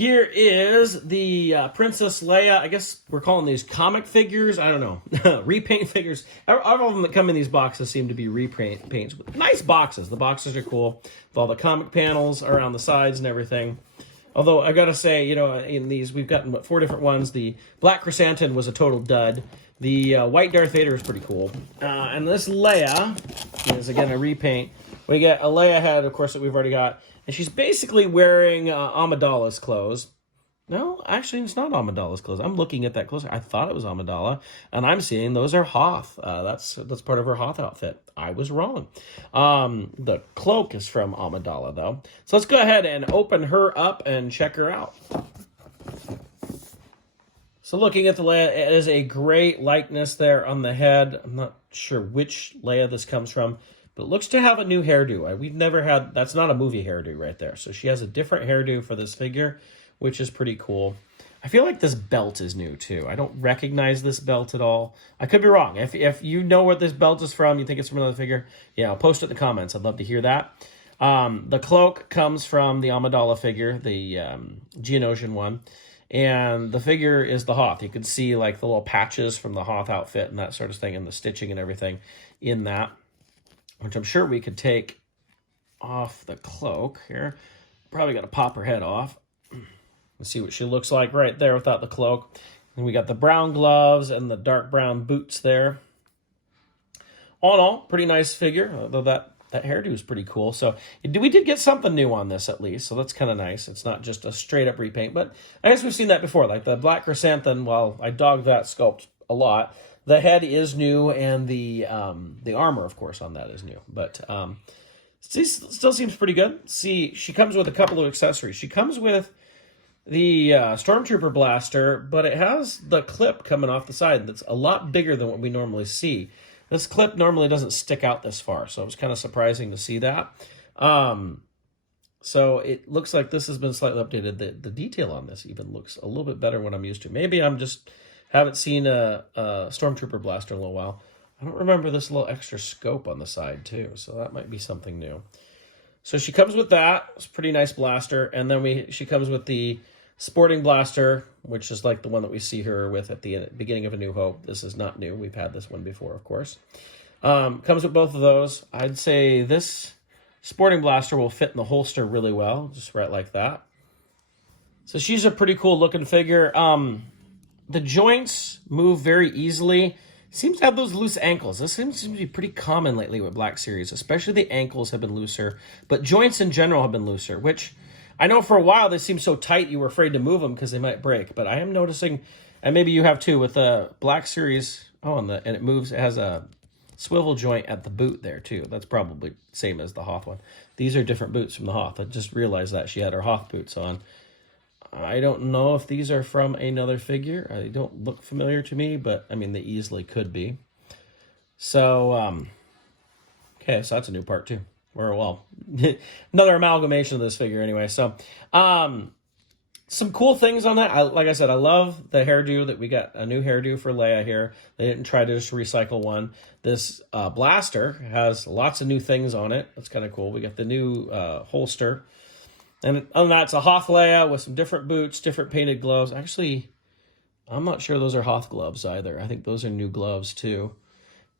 Here is the Princess Leia. I guess we're calling these comic figures. I don't know. Repaint figures. All of them that come in these boxes seem to be repaints. Nice boxes. The boxes are cool. With all the comic panels around the sides and everything. Although, I gotta say, you know, in these, we've gotten, 4 different ones. The Black Chrysanthemum was a total dud. The White Darth Vader is pretty cool. And this Leia is, again, a repaint. We get a Leia head, of course, that we've already got. And she's basically wearing Amidala's clothes. No, actually, it's not Amidala's clothes. I'm looking at that closer. I thought it was Amidala, and I'm seeing those are Hoth. That's part of her Hoth outfit. I was wrong. The cloak is from Amidala, though. So let's go ahead and open her up and check her out. So looking at the Leia, it is a great likeness there on the head. I'm not sure which Leia this comes from. But it looks to have a new hairdo. We've never had... That's not a movie hairdo right there. So she has a different hairdo for this figure, which is pretty cool. I feel like this belt is new, too. I don't recognize this belt at all. I could be wrong. If you know what this belt is from, you think it's from another figure, yeah, post it in the comments. I'd love to hear that. The cloak comes from the Amidala figure, the Geonosian one. And the figure is the Hoth. You can see, like, the little patches from the Hoth outfit and that sort of thing, and the stitching and everything in that, which I'm sure we could take off the cloak here. Probably got to pop her head off. Let's see what she looks like right there without the cloak. And we got the brown gloves and the dark brown boots there. All in all, pretty nice figure, although that hairdo is pretty cool. So we did get something new on this at least, so that's kind of nice. It's not just a straight-up repaint, but I guess we've seen that before. Like the Black Chrysanthemum, well, I dogged that sculpt a lot. The head is new, and the armor, of course, on that is new. But still seems pretty good. See, she comes with a couple of accessories. She comes with the Stormtrooper blaster, but it has the clip coming off the side that's a lot bigger than what we normally see. This clip normally doesn't stick out this far, so it was kind of surprising to see that. So it looks like this has been slightly updated. The detail on this even looks a little bit better than what I'm used to. Maybe I'm just... haven't seen a Stormtrooper blaster in a little while. I don't remember this little extra scope on the side, too. So that might be something new. So she comes with that. It's a pretty nice blaster. And then she comes with the sporting blaster, which is like the one that we see her with at the beginning of A New Hope. This is not new. We've had this one before, of course. Comes with both of those. I'd say this sporting blaster will fit in the holster really well. Just right like that. So she's a pretty cool looking figure. The joints move very easily. Seems to have those loose ankles. This seems to be pretty common lately with Black Series, especially the ankles have been looser, but joints in general have been looser, which I know for a while they seemed so tight you were afraid to move them because they might break, but I am noticing, and maybe you have too, with the Black Series, and it moves, it has a swivel joint at the boot there too. That's probably same as the Hoth one. These are different boots from the Hoth. I just realized that she had her Hoth boots on. I don't know if these are from another figure. They don't look familiar to me, but, I mean, they easily could be. So, okay, so that's a new part, too. Or, well, another amalgamation of this figure, anyway. So, some cool things on that. Like I said, I love the hairdo that we got. A new hairdo for Leia here. They didn't try to just recycle one. This blaster has lots of new things on it. That's kind of cool. We got the new holster. And other than that, it's a Hoth Leia with some different boots, different painted gloves. Actually, I'm not sure those are Hoth gloves either. I think those are new gloves too.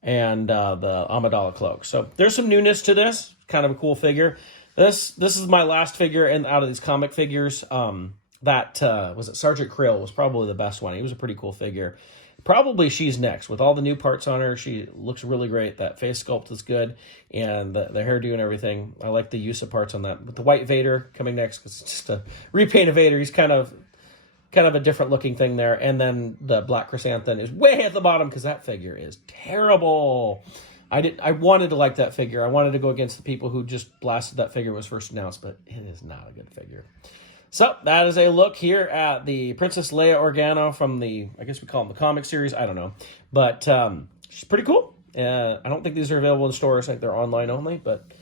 And the Amidala cloak. So there's some newness to this. Kind of a cool figure. This is my last figure out of these comic figures. Was it Sergeant Krill was probably the best one. He was a pretty cool figure. Probably she's next. With all the new parts on her, she looks really great. That face sculpt is good, and the hairdo and everything. I like the use of parts on that. With the White Vader coming next, because it's just a repaint of Vader. He's kind of a different looking thing there. And then the Black Chrysanthemum is way at the bottom because that figure is terrible. I wanted to like that figure. I wanted to go against the people who just blasted that figure when it was first announced, but it is not a good figure. So, that is a look here at the Princess Leia Organa from the, I guess we call them the comic series, I don't know. But she's pretty cool. I don't think these are available in stores, I think they're online only. But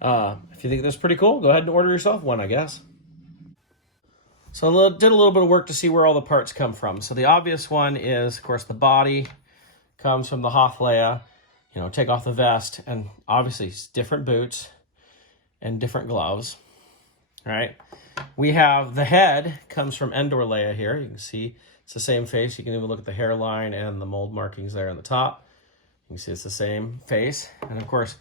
if you think that's pretty cool, go ahead and order yourself one, I guess. So I did a little bit of work to see where all the parts come from. So the obvious one is, of course, the body comes from the Hoth Leia. You know, take off the vest, and obviously different boots and different gloves. All right. We have the head comes from Endor Leia here. You can see it's the same face. You can even look at the hairline and the mold markings there on the top. You can see it's the same face. And of course,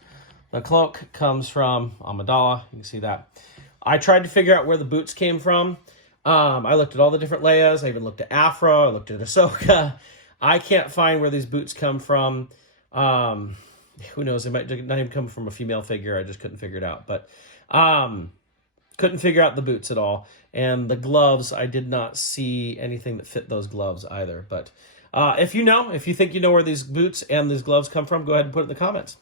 the cloak comes from Amidala. You can see that. I tried to figure out where the boots came from. I looked at all the different Leias. I even looked at Afra. I looked at Ahsoka. I can't find where these boots come from. Who knows? They might not even come from a female figure. I just couldn't figure it out. But couldn't figure out the boots at all. And the gloves, I did not see anything that fit those gloves either. But if you think you know where these boots and these gloves come from, go ahead and put it in the comments.